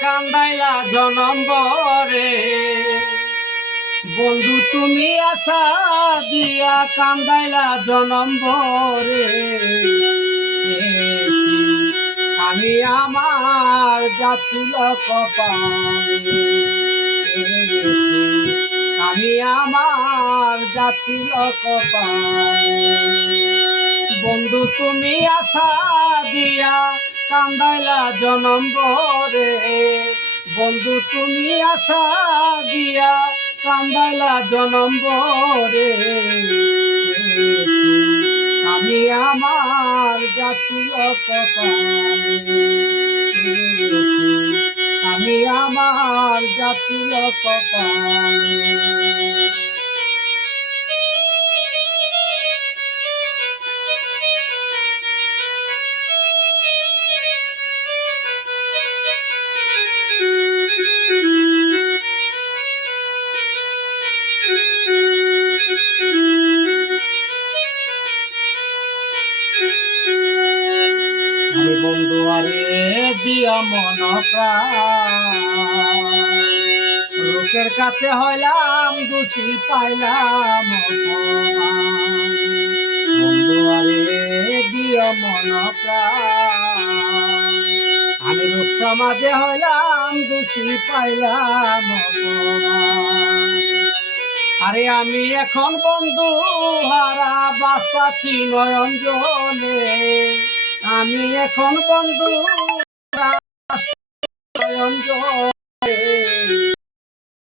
কান্দাইলা জনম বরে। বন্ধু, তুমি আশা দিয়া কান্দাইলা জনম বরে। আমি আমার যাচ্ছিল আমি আমার যাচ্ছিল কপালে। বন্ধু, তুমি আশা দিয়া কান্দাইলা জনম বরে। বন্ধু, তুমি আশা দিয়া কান্দাইলা জনম বরে। আমি আমার যাচ্ছিল কপালে আমি আমার যাচ্ছিল কপালে আমি বন্ধু আরে দিয়া মন লোকের কাছে হইলাম, দোষী পাইলাম। বন্ধু আরে দিয়া মন আমি লোক সমাজে হইলাম, দোষী পাইলাম। আরে আমি এখন বন্ধু হারা বাস পাচ্ছি নয়ন জলে আমি এখন বন্ধু নয়ন জলে